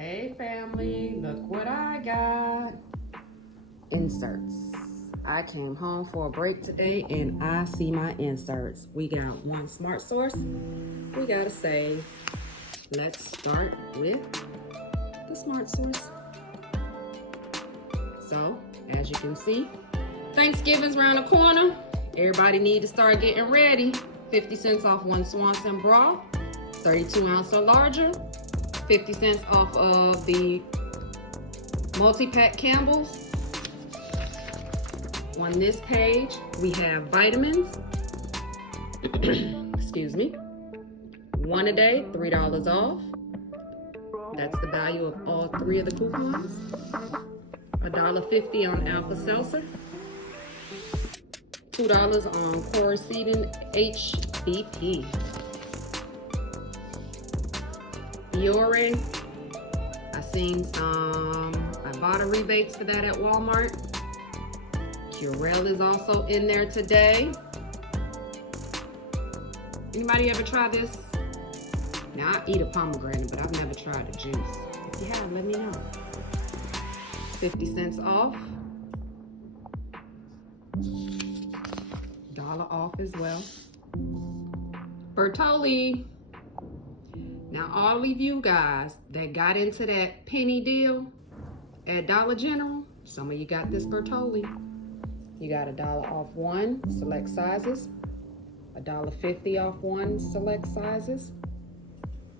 Hey family, look what I got. Inserts. I came home for a break today and I see my inserts. We got one smart source. We gotta save. Let's start with the smart source. So, as you can see, Thanksgiving's around the corner. Everybody need to start getting ready. 50 cents off one Swanson bra, 32 ounce or larger. 50 cents off of the multi-pack Campbell's. On this page, we have vitamins. Excuse me. One a day, $3 off. That's the value of all three of the coupons. $1.50 on Alka-Seltzer. $2 on Chloracetine HBP. Biore, I bought a rebates for that at Walmart. Curel is also in there today. Anybody ever try this? Now I eat a pomegranate, but I've never tried the juice. If you have, let me know. 50 cents off. $1 off as well. Bertolli. Now, all of you guys that got into that penny deal at Dollar General, some of you got this Bertolli. You got $1 off one select sizes, $1.50 off one select sizes.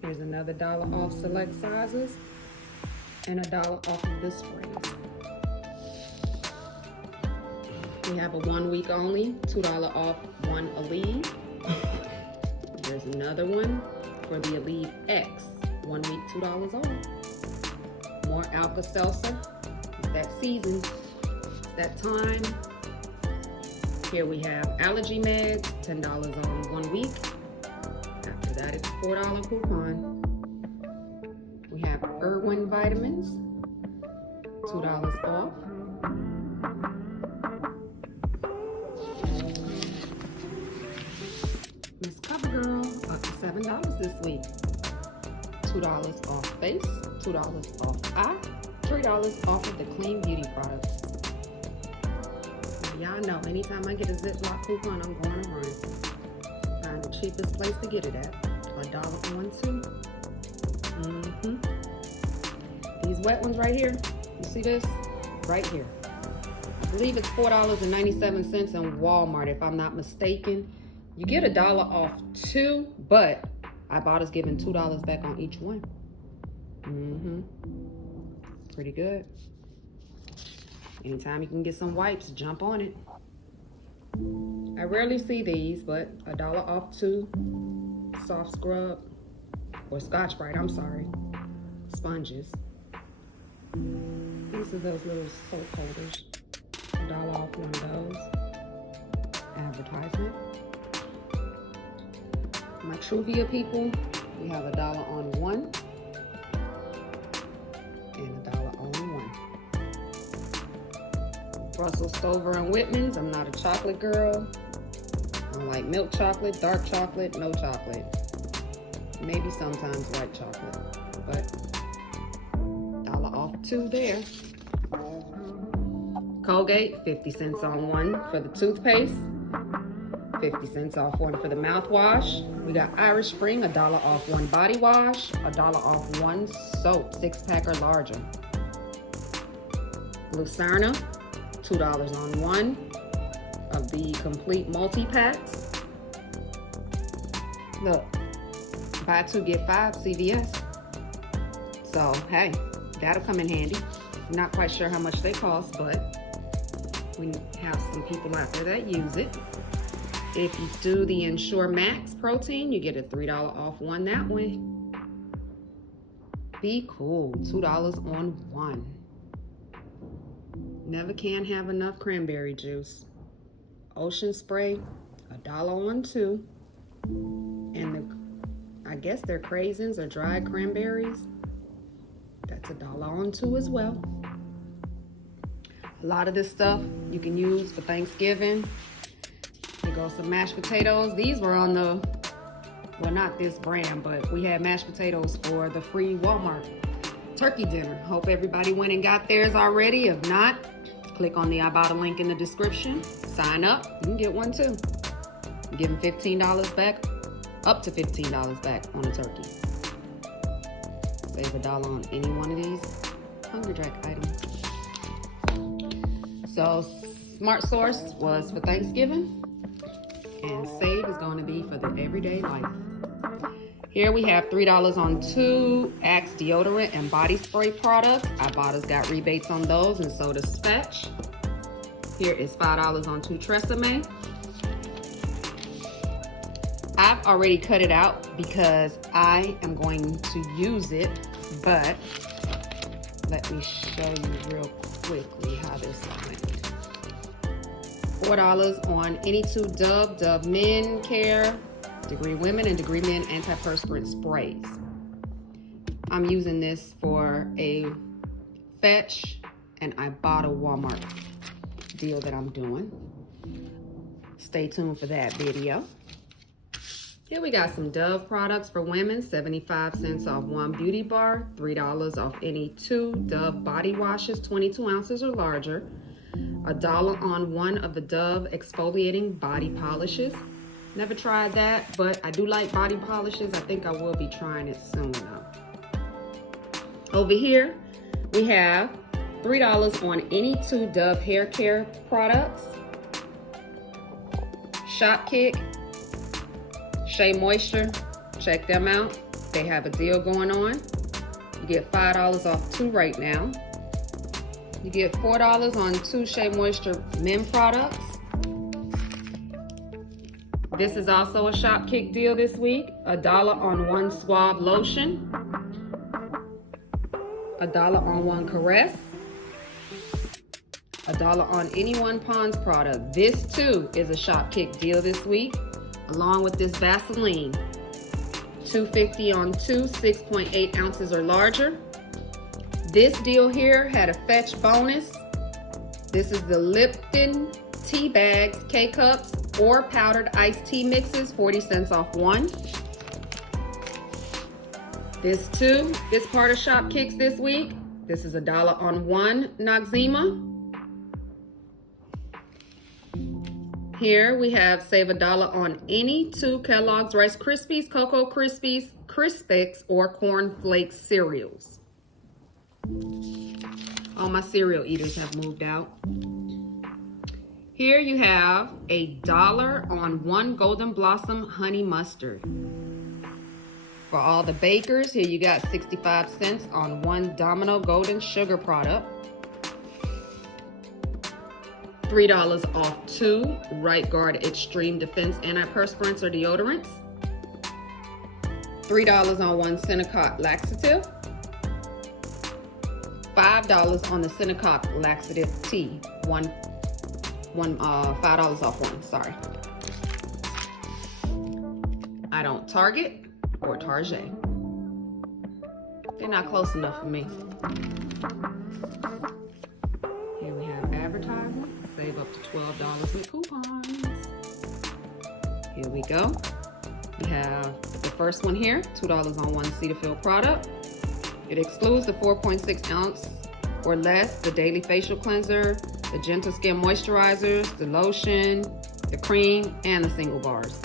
Here's another $1 off select sizes, and $1 off of this spray. We have a 1 week only, $2 off one Aleve. There's another one for the Aleve X, 1 week, $2 off. More Alka-Seltzer. It's that season, it's that time. Here we have allergy meds, $10 on 1 week. After that, it's a $4 coupon. We have Irwin vitamins, $2 off. Miss CoverGirl, up to $7 this week. $2 off face, $2 off eye, $3 off of the clean beauty products. Y'all know, anytime I get a Ziploc coupon, I'm going to run. Find the cheapest place to get it at. $1 for one too. These wet ones right here, you see this? Right here. I believe it's $4.97 in Walmart, if I'm not mistaken. You get $1 off two, but I bought us giving $2 back on each one. Pretty good. Anytime you can get some wipes, jump on it. I rarely see these, but $1 off two soft scrub, or Scotch-Brite, I'm sorry, sponges. These are those little soap holders. $1 off one of those. Advertisement. My Truvia people, we have $1 on one and $1 on one. Brussels Stover and Whitman's. I'm not a chocolate girl. I don't like milk chocolate, dark chocolate, no chocolate. Maybe sometimes white chocolate, but $1 off two there. Colgate, 50 cents on one for the toothpaste. 50 cents off one for the mouthwash. We got Irish Spring, $1 off one body wash, $1 off one soap, 6-pack or larger. Lucerna, $2 on one of the complete multi-packs. Look, buy two, get five, CVS. So, hey, that'll come in handy. Not quite sure how much they cost, but we have some people out there that use it. If you do the Ensure Max protein, you get a $3 off one that way. Be cool, $2 on one. Never can have enough cranberry juice. Ocean Spray, $1 on two. And I guess they're craisins or dried cranberries. That's $1 on two as well. A lot of this stuff you can use for Thanksgiving. Here goes some mashed potatoes. These were on the, well, not this brand, but we had mashed potatoes for the free Walmart turkey dinner. Hope everybody went and got theirs already. If not, click on the Ibotta link in the description. Sign up. You can get one too. Give them $15 back, up to $15 back on a turkey. Save $1 on any one of these Hungry Jack items. So Smart Source was for Thanksgiving, and Save is going to be for the everyday life. Here we have $3 on 2 Axe deodorant and body spray products. Ibotta's got rebates on those, and so does Fetch. Here is $5 on 2 Tresemme. I've already cut it out because I am going to use it, but let me show you real quickly how this went. $4 on any 2 Dove Men Care, Degree Women, and Degree Men antiperspirant sprays. I'm using this for a Fetch and Ibotta Walmart deal that I'm doing. Stay tuned for that video. Here we got some Dove products for women, 75 cents off 1 beauty bar, $3 off any 2 Dove body washes, 22 ounces or larger, $1 on 1 of the Dove exfoliating body polishes. Never tried that, but I do like body polishes. I think I will be trying it soon though. Over here, we have $3 on any 2 Dove hair care products, Shopkick, Shea Moisture, check them out. They have a deal going on. You get $5 off 2 right now. You get $4 on 2 Shea Moisture men products. This is also a Shopkick deal this week. $1 on 1 Suave lotion. $1 on 1 Caress. $1 on any 1 Pond's product. This too is a Shopkick deal this week, along with this Vaseline. $2.50 on 2 6.8 ounces or larger. This deal here had a Fetch bonus. This is the Lipton tea bags, K-cups, or powdered iced tea mixes, 40 cents off 1. This too, this part of Shopkicks this week. This is $1 on 1 Noxzema. Here we have save $1 on any 2 Kellogg's Rice Krispies, Cocoa Krispies, Crispix, or Corn Flakes cereals. All my cereal eaters have moved out. Here you have $1 on 1 Golden Blossom Honey Mustard. For all the bakers, here you got 65 cents on 1 Domino Golden Sugar product. $3 off 2 Right Guard Extreme Defense antiperspirants or deodorants. $3 on 1 Seneca laxative. $5 on the Seneca laxative tea. $5 off 1, sorry. I don't Target or Target. They're not close enough for me. Here we have advertising. Save up to $12 with coupons. Here we go. We have the first one here, $2 on 1 Cetaphil product. It excludes the 4.6 ounce or less, the daily facial cleanser, the gentle skin moisturizers, the lotion, the cream, and the single bars.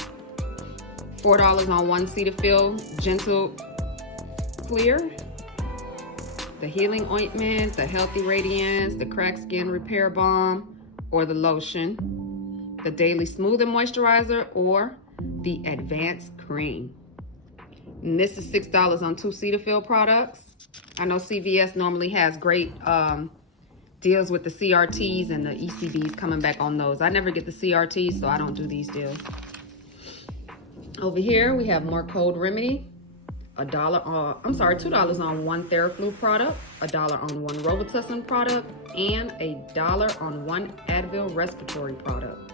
$4 on 1 Cetaphil Gentle Clear, the healing ointment, the healthy radiance, the cracked skin repair balm, or the lotion, the daily smoothing moisturizer, or the advanced cream. And this is $6 on 2 Cetaphil products. I know CVS normally has great deals with the CRTs and the ECBs coming back on those. I never get the CRTs, so I don't do these deals. Over here, we have more Cold Remedy. $2 on 1 Theraflu product, $1 on 1 Robitussin product, and $1 on 1 Advil respiratory product.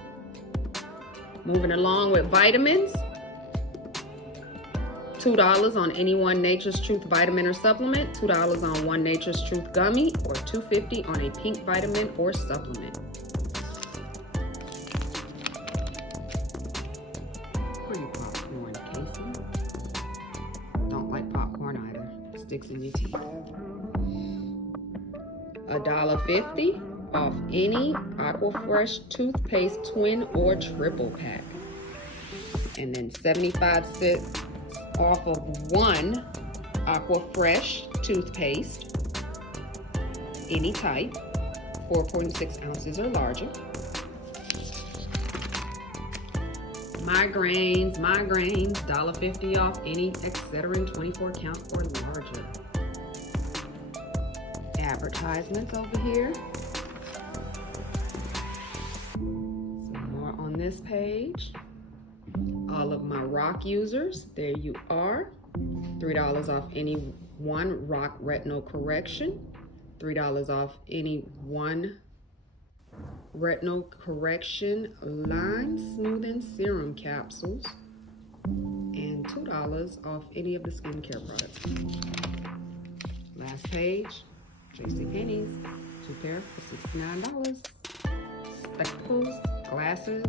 Moving along with vitamins, $2 on any 1 Nature's Truth vitamin or supplement, $2 on 1 Nature's Truth gummy, or $2.50 on a pink vitamin or supplement. Pretty popcorn, Casey. Don't like popcorn either. sticks in your teeth. $1.50 off any Aquafresh toothpaste twin or triple pack. And then 75 cents off of one Aquafresh toothpaste, any type, 4.6 ounces or larger. Migraines, $1.50 off any Excedrin 24 count or larger. Advertisements over here. Some more on this page. All of my rock users, there you are. $3 off any one rock retinol correction. $3 off any one retinol correction line smoothing serum capsules. And $2 off any of the skincare products. Last page, JCPenney's, 2 pair for $69. Spectacles, glasses,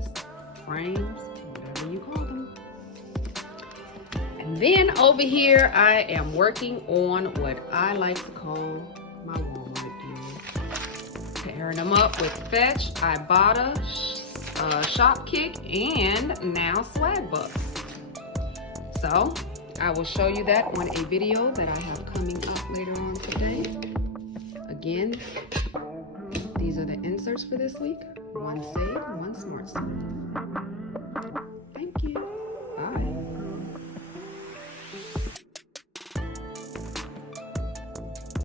frames, whatever you call them. And then over here, I am working on what I like to call my Walmart deals. Pairing them up with Fetch, Ibotta, Shopkick, and now Swag Bucks. So I will show you that on a video that I have coming up later on today. Again, these are the inserts for this week. One Save, one Smart Serve.